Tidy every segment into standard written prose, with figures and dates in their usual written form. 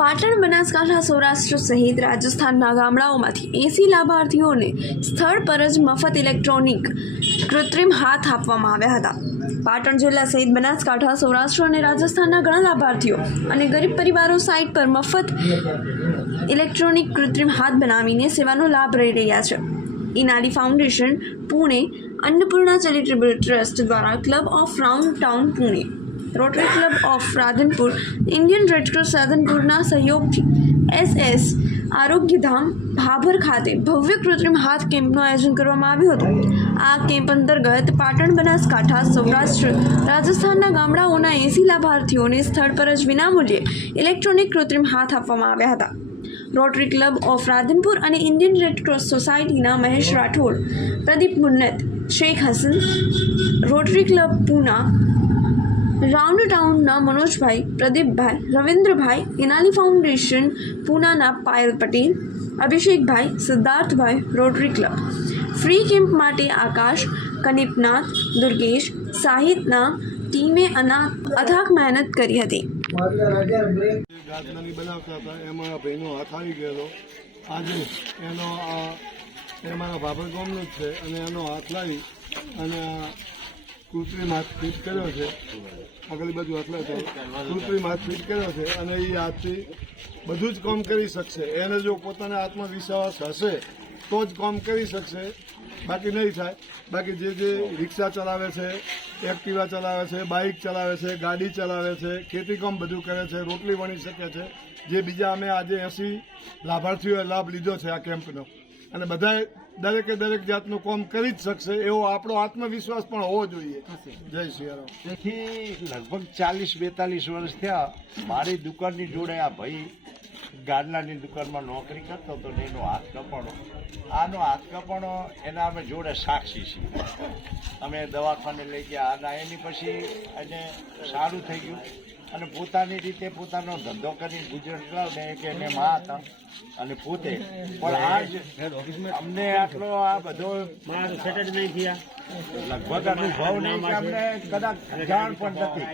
પાટણ, બનાસકાંઠા, સૌરાષ્ટ્ર સહિત રાજસ્થાનના ગામડાઓમાંથી 80 લાભાર્થીઓને સ્થળ પર જ મફત ઇલેક્ટ્રોનિક કૃત્રિમ હાથ આપવામાં આવ્યા હતા. પાટણ જિલ્લા સહિત બનાસકાંઠા, સૌરાષ્ટ્ર અને રાજસ્થાનના ઘણા લાભાર્થીઓ અને ગરીબ પરિવારો સાઇટ પર મફત ઇલેક્ટ્રોનિક કૃત્રિમ હાથ બનાવીને સેવાનો લાભ લઈ રહ્યા છે. Inali foundation, Pune, Annapurna charitable trust દ્વારા club of round town Pune, rotary club of Radhanpur, Indian red cross રાધનપુરના સહયોગથી SS આરોગ્યધામ ભાભર ખાતે ભવ્ય કૃત્રિમ હાથ કેમ્પનું આયોજન કરવામાં આવ્યું હતું. આ કેમ્પ અંતર્ગત પાટણ, બનાસકાંઠા, સૌરાષ્ટ્ર, રાજસ્થાનના ગામડાઓના 80 લાભાર્થીઓને સ્થળ પર જ વિનામૂલ્યે ઇલેક્ટ્રોનિક કૃત્રિમ હાથ આપવામાં આવ્યા હતા. રોટરી ક્લબ ઓફ રાધનપુર અને ઇન્ડિયન રેડક્રોસ સોસાયટીના Mahesh Rathod, Pradeep Munnat, Sheikh Hasan, rotary club Poona, round ટાઉનના મનોજભાઈ, પ્રદીપભાઈ, રવિન્દ્રભાઈ, ઇનાલી ફાઉન્ડેશન પૂનાના પાયલ પટેલ, અભિષેકભાઈ, સિદ્ધાર્થભાઈ, રોટરી ક્લબ ફ્રી કેમ્પ માટે આકાશ, કનિપનાથ, દુર્ગેશ સહિતના ટીમે અથાક મહેનત કરી હતી. ગાદલાની બનાવતા હતા એમાં ભાઈનો હાથ આવી ગયેલો. આજે એનો એ મારા ભાભર ગામનો જ છે અને એનો હાથ લાવી અને કૃત્રિમ હાથ ફિટ કર્યો છે. આગલી બાજુ હાથ લાવતો કૃત્રિમ હાથ ફિટ કર્યો છે અને એ હાથથી બધું જ કામ કરી શકશે. એને જો પોતાને આત્મવિશ્વાસ હશે તો જ કામ કરી શકશે, બાકી નહીં થાય. બાકી જે રિક્ષા ચલાવે છે, એક્ટિવા ચલાવે છે, બાઇક ચલાવે છે, ગાડી ચલાવે છે, ખેતીકામ બધું કરે છે, રોટલી વણી શકે છે, જે બીજા અમે આજે 80 લાભાર્થીઓએ લાભ લીધો છે આ કેમ્પનો. અને બધાએ દરેકે દરેક જાતનું કામ કરી જ શકશે એવો આપણો આત્મવિશ્વાસ પણ હોવો જોઈએ. જય શ્રી રામ. તેથી લગભગ 40-42 વર્ષ થયા મારી દુકાનની જોડે આ ભાઈ ગાડલાની દુકાનમાં નોકરી કરતો હતો ને એનો હાથ કપાણો. આનો હાથ કપાણો એના અમે જોડે સાક્ષી છીએ. અમે દવાખાને લઈ ગયા અને એની પછી એને સારું થઈ ગયું અને પોતાની રીતે પોતાનો ધંધો કરીને ગુજરાત ચલાવને કે એને મા હતા અને પોતે પણ આજ અમને આટલો આ બધો લગભગ અનુભવ નહીં કે અમને કદાચ જાણ પણ નથી.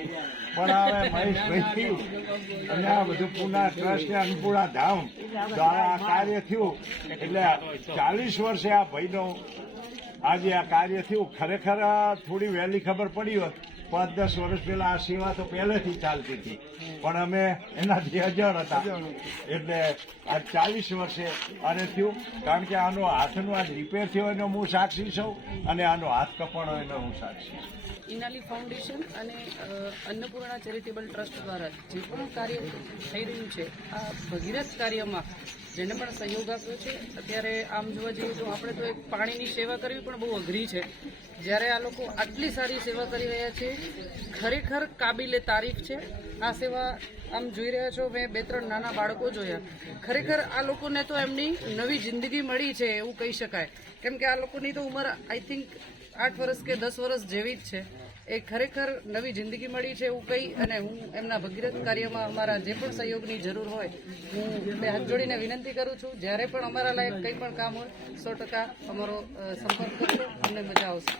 પણ હવે મહેશભાઈ અને આ બધું પૂના ટ્રસ્ટ અન્નપૂર્ણા ધામ દ્વારા આ કાર્ય થયું એટલે 40 વર્ષે આ ભાઈનો આજે આ કાર્ય થયું. ખરેખર થોડી વહેલી ખબર પડી હોત 5-10 વર્ષ પહેલા આ સેવા તો પહેલેથી ચાલતી હતી પણ અમે એનાથી અજાણ હતા. એટલે આ 40 વર્ષે આને થયું કારણ કે આનો હાથનો આજ રિપેર થયો એનો હું સાક્ષી છું અને આનો હાથ કપાણો એનો હું સાક્ષી છું. ઇનાલી ફાઉન્ડેશન અને અન્નપૂર્ણા ચેરિટેબલ ટ્રસ્ટ દ્વારા જે પણ કાર્ય થઈ રહ્યું છે આ ભગીરથ કાર્યમાં જેને પણ સહયોગ આપ્યો છે. અત્યારે આમ જોવા જઈએ તો આપણે તો એક પાણીની સેવા કરવી પણ બહુ અઘરી છે, જ્યારે આ લોકો આટલી સારી સેવા કરી રહ્યા છે ખરેખર કાબિલે તારીફ છે. આ સેવા આમ જોઈ રહ્યા છો, મેં 2-3 નાના બાળકો જોયા. ખરેખર આ લોકોને તો એમની નવી જિંદગી મળી છે એવું કહી શકાય, કેમ કે આ લોકોની તો ઉંમર આઈ થિંક 8 વર્ષ કે 10 વર્ષ જેવી જ છે. એ ખરેખર નવી જિંદગી મળી છે એવું કહી અને હું એમના ભગીરથ કાર્યમાં અમારા જે પણ સહયોગની જરૂર હોય હું બે હાથ જોડીને વિનંતી કરું છું. જ્યારે પણ અમારા લાયક કંઈ પણ કામ હોય 100% અમારો સંપર્ક કરજો, અમને મજા આવશે.